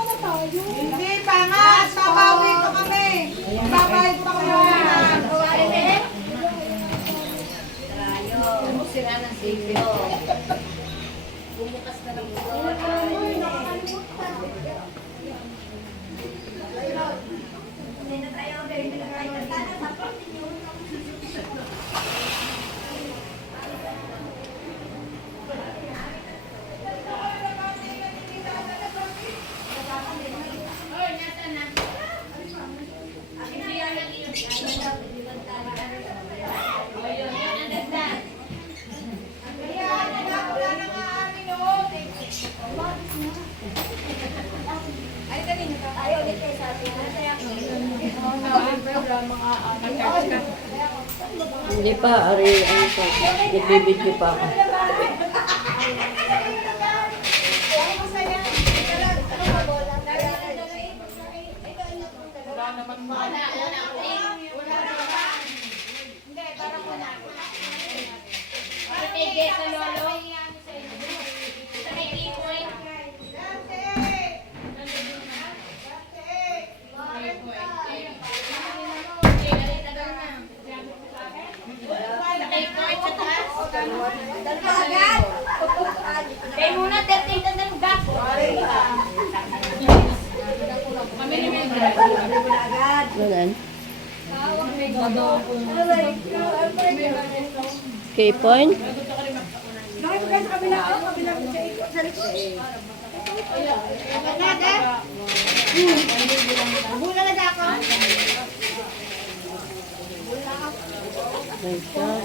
Hindi, pangas! Papawi ko kami! Papawi ko kami! Sira ng sipyo. Bumukas na lang po. Hindi pa, ari, ano pa, nagbibidyo pa ako. Kaya muna, 13 na ng gas. Ganun. K-point? Nice shower.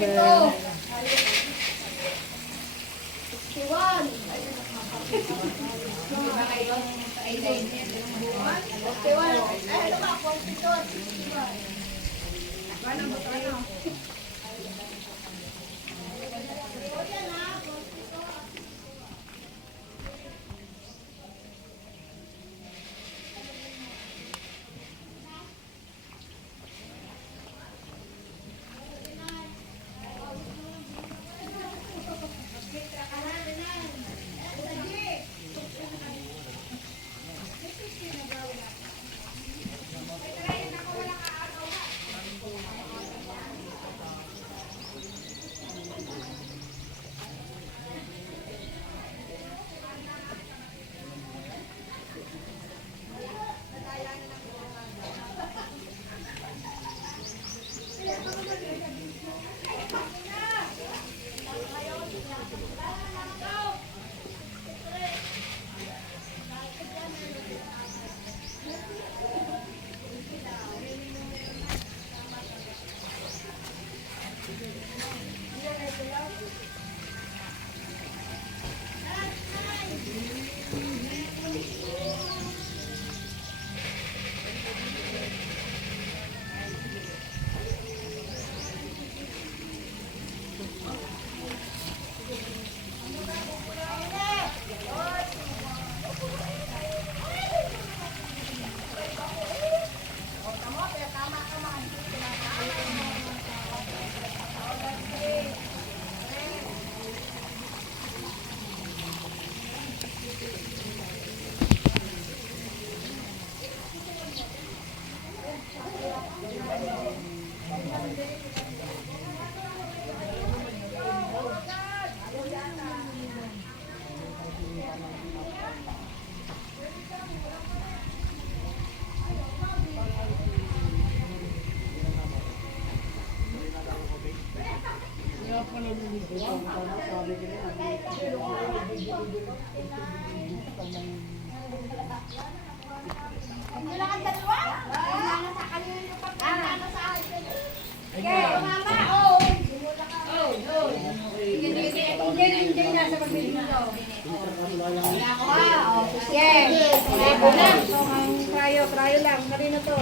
Trial lang, kanina to.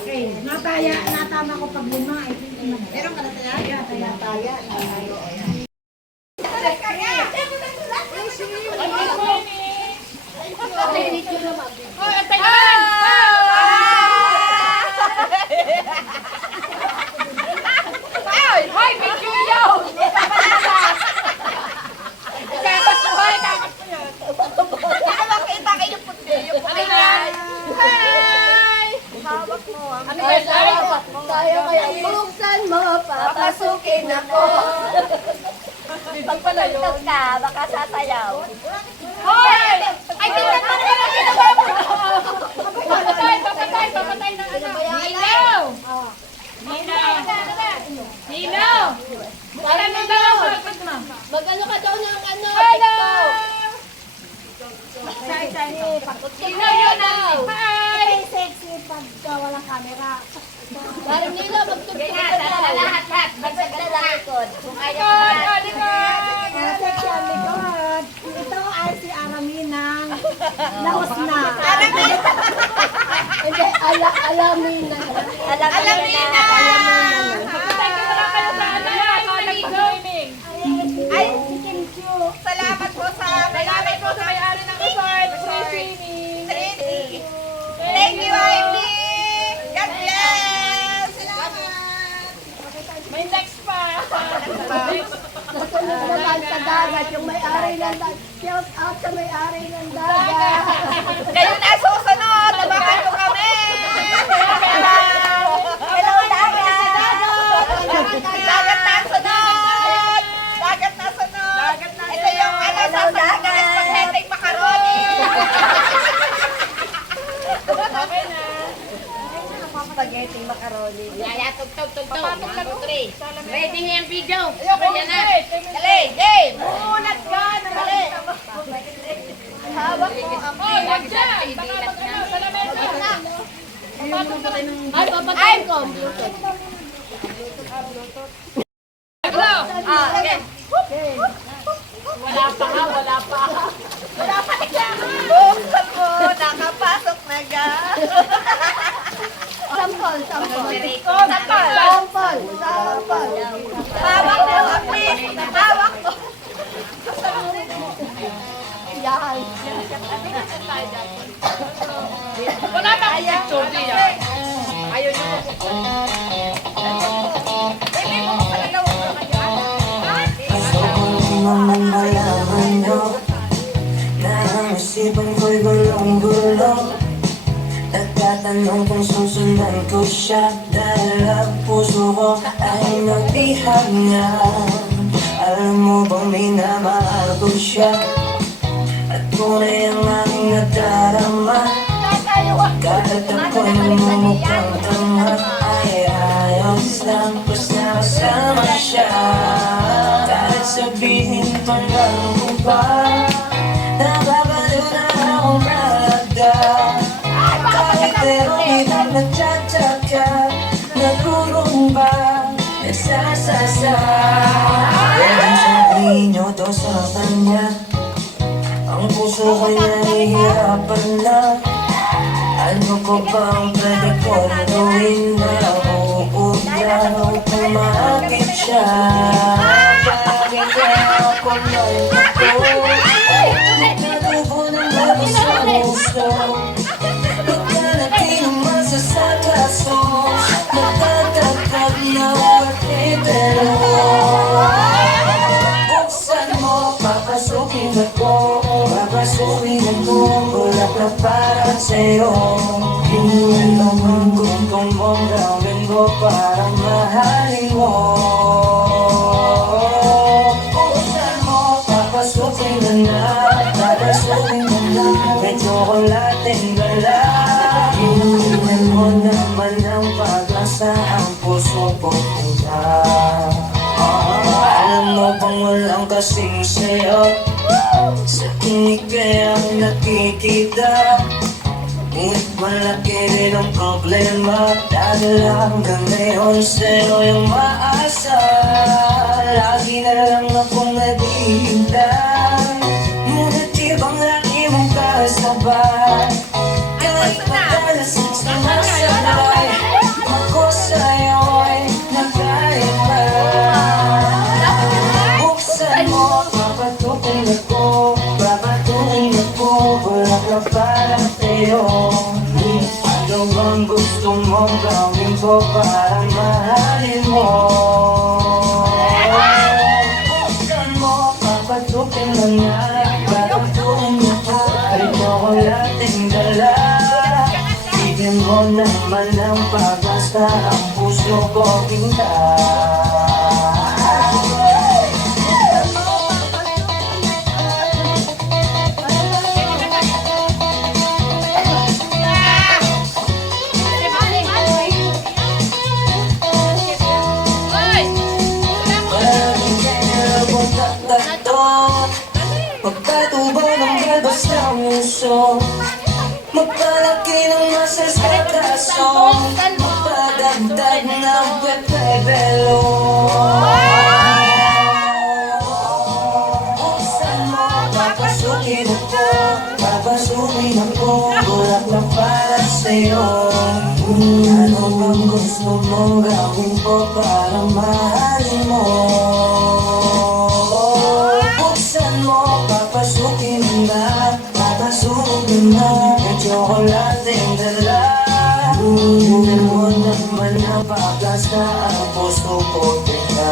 Okay. Natama ko pag lima. Meron ka na taya? Taya. Makita kayo puti. Ano ba tayo kaya buksan mo, papasukin ako. Pagpalagtag ka, baka sasayaw. Hoy! Ay, tingnan mo naman ang ginawa mo! Papatay ng ano. Nilaw! Nilaw! Mag-ano ka daw ng ano, TikTok. Sino yun? Hi! Sexy pag walang camera. Parang nila, magtugtog ka daw. Lahat. Magsagla lang likod. Kung ayaw ka. Sexy ang likod. Ito ay si Araminang Laos na. Hindi, alamina. Alamina! Ay, si Kim Chu. Salamat po sa may-ari ng resort. Trinity. Thank you, Ivy. God bless. Salamat. May next pa. Nasunod naman sa dagat, yung may-ari ng dagat. Shout out sa may-ari ng dagat. Kayo na susunod. Tabakan mo kami. Hello, dagat! Dagat na sunod. Dagat na sunod. Ito yung ano sa spaghetti macaroni. Spaghetti macaroni. Yaya, tugtog. 1, 2, 3. Ready na yung video. Yan na. Dali, game. Unat ka. Dali. Hawak mo ang Ay, papatayin ko ang Bluetooth. Okay. Wala pa. Buksan mo. Nakapasok na ga. Sampol. Sapal. Hawak mo, please. Hawak mo. Yan. Wala pa akong picture niya. Ayaw niyo mo. Baby, mo ko pala lawag naman yan. Naman malaman nyo na ang isipan ko'y gulong-gulong. Nagtatanong kung susundan ko siya dahil ang puso ko ay nagbihanga. Alam mo bang minamahal ko siya at tunay ang aking nadarama. Kahit ako'y namumukhang tanga ay ayos lang basta kasama siya. Kahit sabihin pa lang ko ba nakakaliw na akong talaga. Kahit meron itang nagtsatsaga, nagurumba, nagsasasa. Kaya sabihin nyo to sa kanya, ang puso ko'y nahihirapan na. Ano ko bang pwede kong gawin na uuulaw kung maakit siya? Bakit kaya ako nalito? Nagkalubo ng labo sa puso. Pagkanating masasakaso, nagtatagkag na watitero. Buksan mo, papasukin ako. Bulak na para sa'yo. Hindi naman kung mong gawin ko para mahalin mo. Buksan mo, papasukin na. May tsokolating gala. Hinihingan mo naman ang pag-asa, ang puso ko punta. Alam mo bang walang kasing sa'yo? Sa kinig kaya nakikita, ngunit malaki rin ang problema. Dahil hanggang ngayon sa'yo yung maasa. Lagi na lang akong naghihintay, ngunit ibang lagi mong kasabay. Kahit madalas ang sumasabay, ako sa'yo'y nagkaiba. Buksan mo, papatukin ako. Bulak na para sa'yo. Ano bang gusto mong gawin ko para mahalin mo? Buksan mo, papatukin mo na. Papatukin ako. Ay tsokolating dala. Bigyan mo naman naman ang pag-asa ang puso ko pinta. Magpatubo ng galbas ng muso, magpalaki ng masas sa braso, magpadagdag ng pepebelo. Buksan mo, papasukin ako, papasukin ako, bulak na para sa'yo. Ano bang gusto mong gawin ko para mahalin mo? Papasukin na, papasukin na, may tsokolating dala. Tingnan mo naman ang pag-asa ang puso ko pinta.